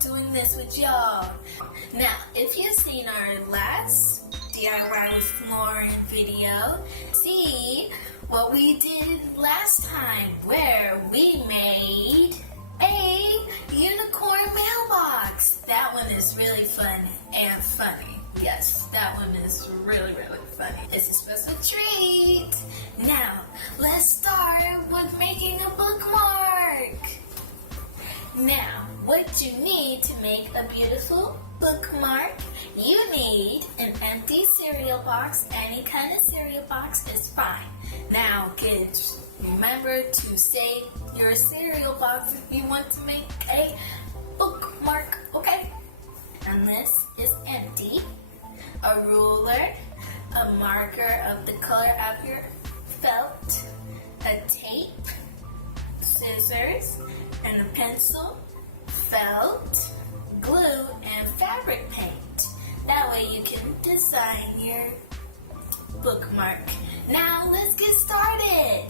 doing this with y'all. Now, if you've seen our last DIY with Loryn video, see what we did last time where we made a unicorn mailbox. That one is really fun and funny. Yes, that one is really, really funny. It's a special treat. Now, let's start with making a bookmark. Now, what you need to make a beautiful bookmark, you need an empty cereal box. Any kind of cereal box is fine. Now, kids, remember to save your cereal box if you want to make a bookmark, okay? And this is empty. A ruler, a marker of the color of your felt, a tape, scissors, and a pencil, felt, glue, and fabric paint. That way you can design your bookmark. Now let's get started.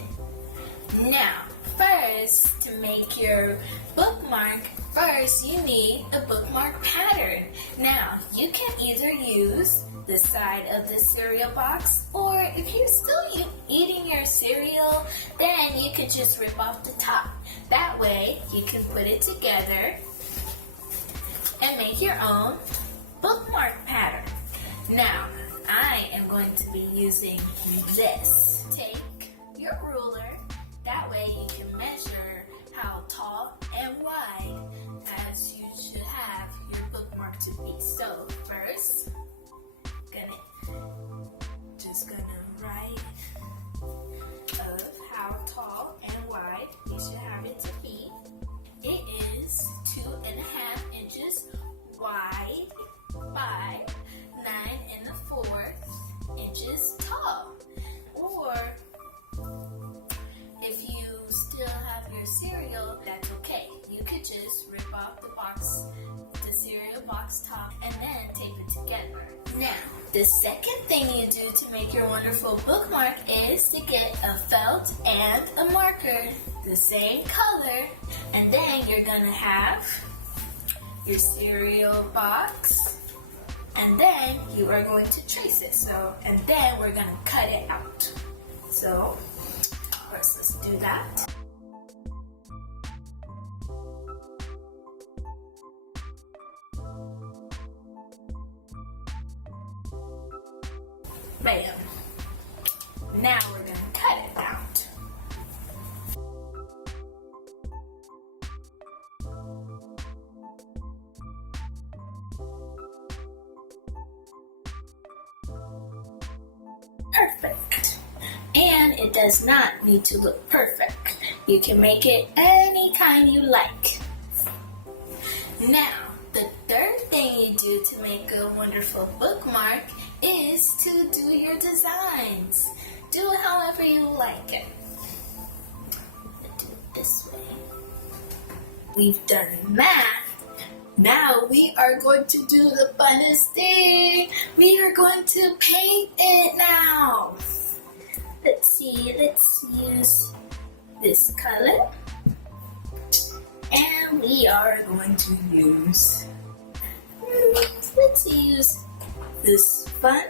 Now, first, to make your bookmark, first you need a bookmark pattern. Now, you can either use the side of the cereal box, or if you're still eating your cereal, then you could just rip off the top. That way, you can put it together and make your own bookmark pattern. Now, I am going to be using this. Take your ruler. That way you can measure how tall and wide as you should have your bookmark to be. So first, just gonna write of how tall and wide you should have it to be. It is 2.5 inches wide by 9 1/4 inches tall. Or if you still have your cereal, that's okay. You could just rip off the box, the cereal box top, and then tape it together. Now, the second thing you do to make your wonderful bookmark is to get a felt and a marker, the same color, and then you're gonna have your cereal box, and then you are going to trace it. So, and then we're gonna cut it out. So, first let's do that. Bam. Now we're going to cut it out. Perfect. And it does not need to look perfect. You can make it any kind you like. Now, the third thing you do to make a wonderful bookmark is to do your designs. Do it however you like it. Do it this way. We've done math. Now we are going to do the funnest thing. We are going to paint it now. Let's see, let's use this color. And we are going to use, let's use this fun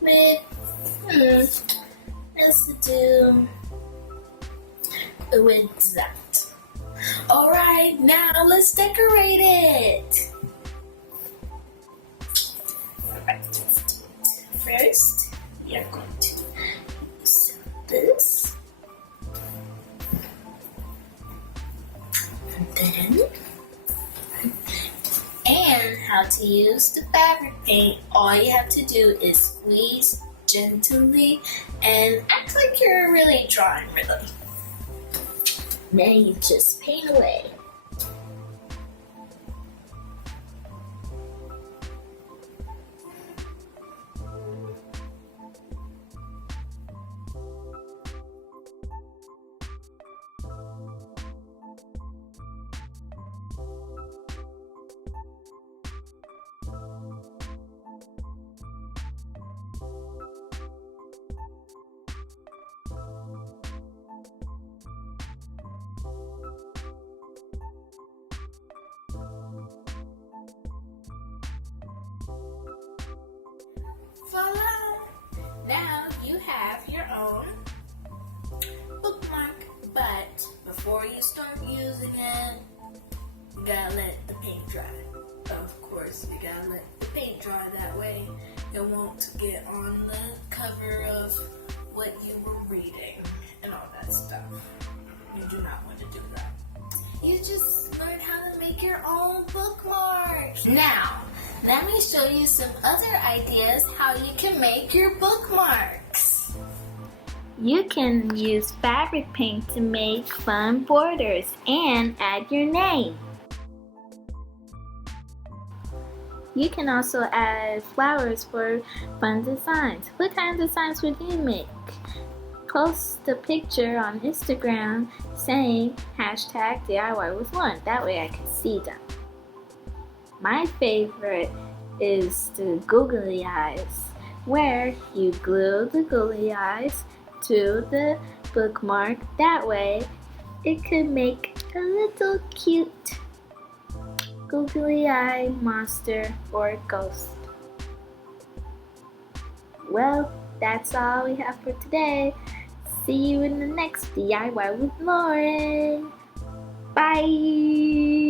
with, let's do with that. Alright, now let's decorate it. Alright, let's do it. First, we are going to use this. And then, and how to use the fabric paint. All you have to do is squeeze gently and act like you're really drawing, really. Then you just paint away. voila! Now you have your own bookmark. But before you start using it, you gotta let the paint dry. Of course, you gotta let the paint dry, that way it won't get on the cover of what you were reading and all that stuff. You do not want to do that. You just learned how to make your own bookmark. Now, let me show you some other ideas how you can make your bookmarks. You can use fabric paint to make fun borders and add your name. You can also add flowers for fun designs. What kind of designs would you make? Post a picture on Instagram saying #DIYWithLoryn. That way I can see them. My favorite is the googly eyes, where you glue the googly eyes to the bookmark. That way it could make a little cute googly eye monster or ghost. Well, that's all we have for today. See you in the next DIY with Loryn. Bye!